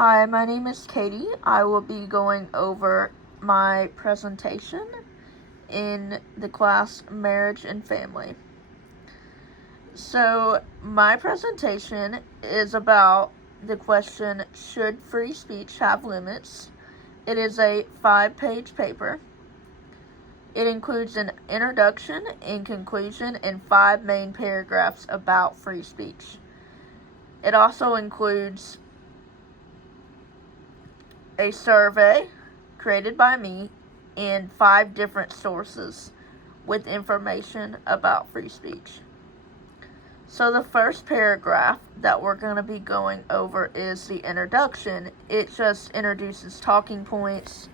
Hi, my name is Katie. I will be going over my presentation in the class Marriage and Family. So, my presentation is about the question, should free speech have limits? It is a 5-page paper. It includes an introduction and conclusion and 5 main paragraphs about free speech. It also includes a survey created by me and 5 different sources with information about free speech. So the first paragraph that we're going to be going over is the introduction. It just introduces talking points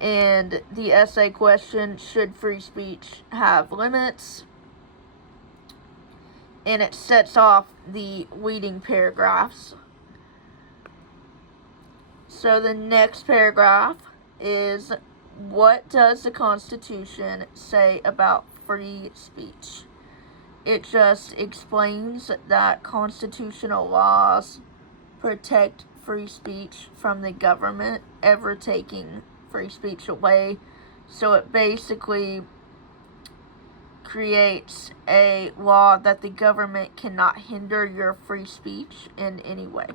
and the essay question, should free speech have limits? And it sets off the leading paragraphs. So the next paragraph is, what does the Constitution say about free speech? It just explains that constitutional laws protect free speech from the government ever taking free speech away. So it basically creates a law that the government cannot hinder your free speech in any way.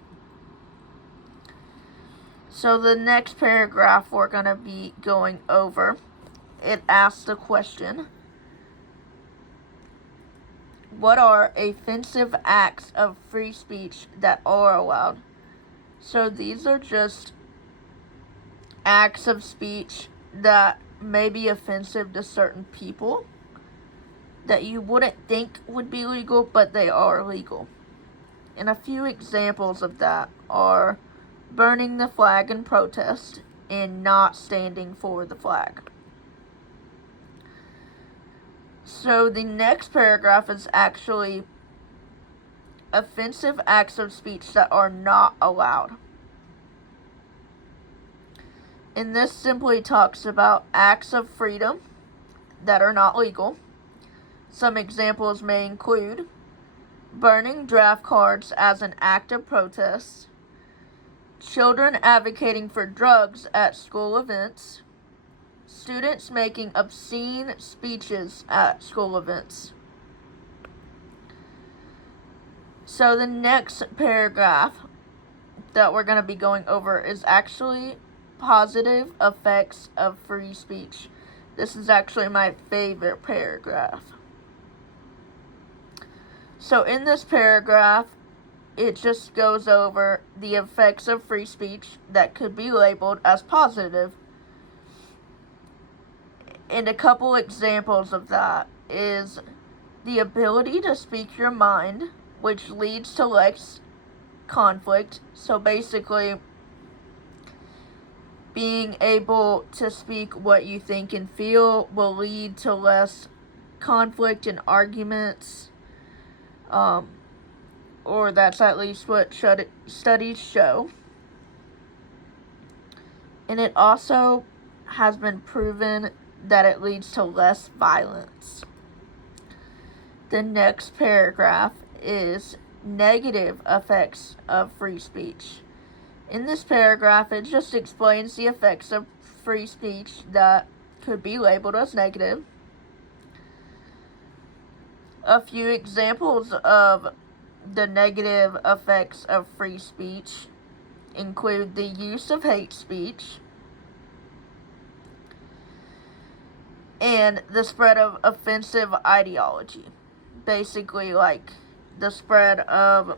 So the next paragraph we're going to be going over, it asks the question, what are offensive acts of free speech that are allowed? So these are just acts of speech that may be offensive to certain people that you wouldn't think would be legal, but they are legal. And a few examples of that are burning the flag in protest and not standing for the flag. So the next paragraph is actually offensive acts of speech that are not allowed. And this simply talks about acts of freedom that are not legal. Some examples may include burning draft cards as an act of protest, children advocating for drugs at school events, students making obscene speeches at school events. So the next paragraph that we're going to be going over is actually positive effects of free speech. This is actually my favorite paragraph. So in this paragraph, it just goes over the effects of free speech that could be labeled as positive. And a couple examples of that is the ability to speak your mind, which leads to less conflict. So basically, being able to speak what you think and feel will lead to less conflict and arguments. Or that's at least what studies show. And it also has been proven that it leads to less violence. The next paragraph is negative effects of free speech. In this paragraph, it just explains the effects of free speech that could be labeled as negative. A few examples of the negative effects of free speech include the use of hate speech and the spread of offensive ideology. Basically, like the spread of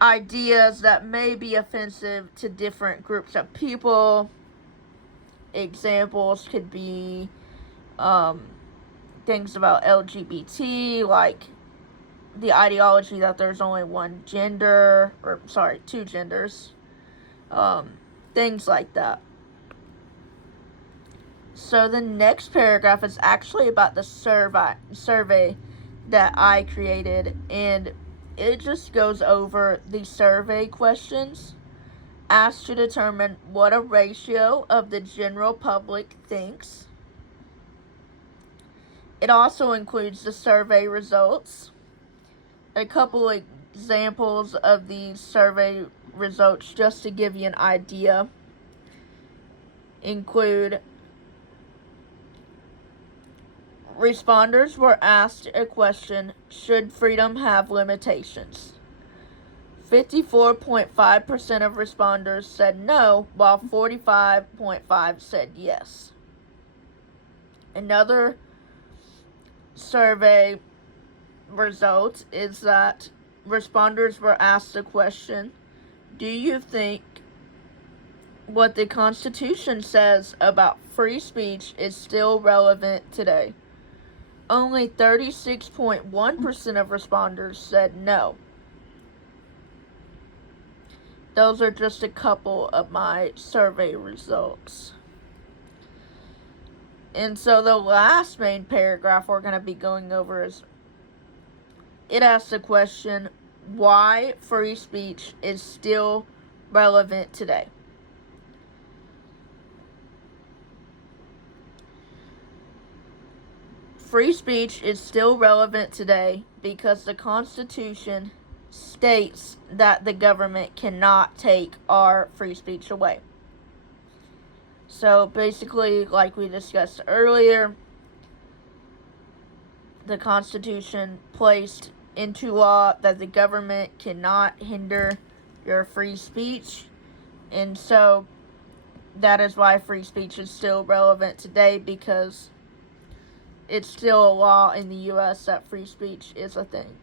ideas that may be offensive to different groups of people. Examples could be things about LGBT, like the ideology that there's only two genders, things like that. So the next paragraph is actually about the survey that I created, and it just goes over the survey questions asked to determine what a ratio of the general public thinks. It also includes the survey results, a couple examples of these survey results, just to give you an idea, include responders were asked a question, should freedom have limitations? 54.5% of responders said no, while 45.5% said yes. Another survey result is that responders were asked the question, do you think what the Constitution says about free speech is still relevant today? Only 36.1% of responders said no. Those are just a couple of my survey results. And so the last main paragraph we're going to be going over is, it asks the question, why free speech is still relevant today. Free speech is still relevant today because the Constitution states that the government cannot take our free speech away. So basically, like we discussed earlier, the Constitution placed into law that the government cannot hinder your free speech, and so that is why free speech is still relevant today, because it's still a law in the U.S. that free speech is a thing.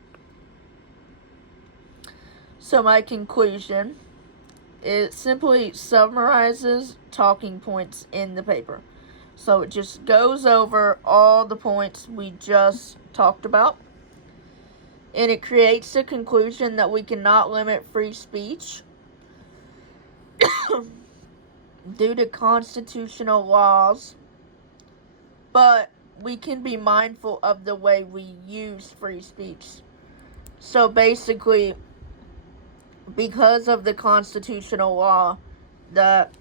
So my conclusion, it simply summarizes talking points in the paper. So it just goes over all the points we just talked about. And it creates the conclusion that we cannot limit free speech due to constitutional laws, but we can be mindful of the way we use free speech. So basically, because of the constitutional law that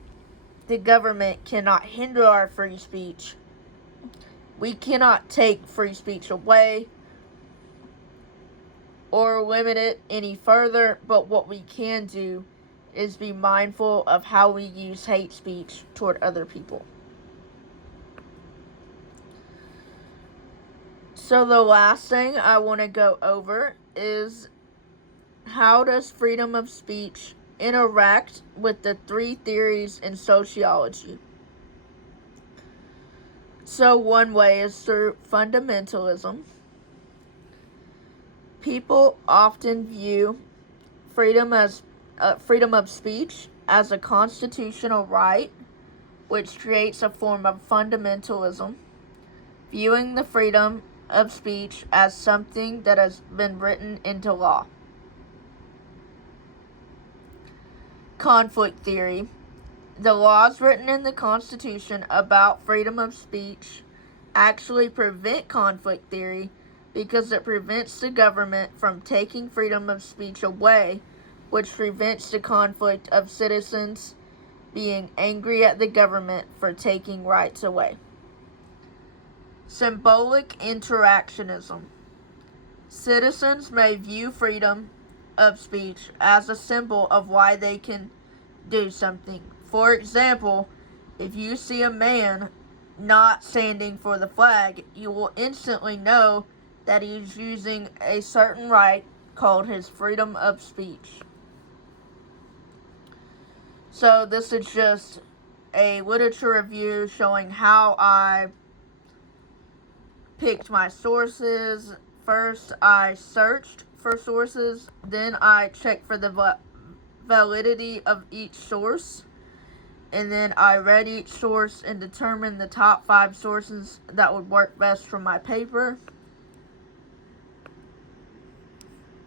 the government cannot hinder our free speech, we cannot take free speech away or limit it any further, but what we can do is be mindful of how we use hate speech toward other people. So the last thing I want to go over is, how does freedom of speech interact with the three theories in sociology? So one way is through fundamentalism. People often view freedom of speech as a constitutional right, which creates a form of fundamentalism, viewing the freedom of speech as something that has been written into law. Conflict theory. The laws written in the Constitution about freedom of speech actually prevent conflict theory because it prevents the government from taking freedom of speech away, which prevents the conflict of citizens being angry at the government for taking rights away. Symbolic interactionism. Citizens may view freedom of speech as a symbol of why they can do something. For example, if you see a man not standing for the flag, you will instantly know that he's using a certain right called his freedom of speech. So this is just a literature review showing how I picked my sources. First, I searched for sources, then I checked for the validity of each source, and then I read each source and determined the top 5 sources that would work best for my paper.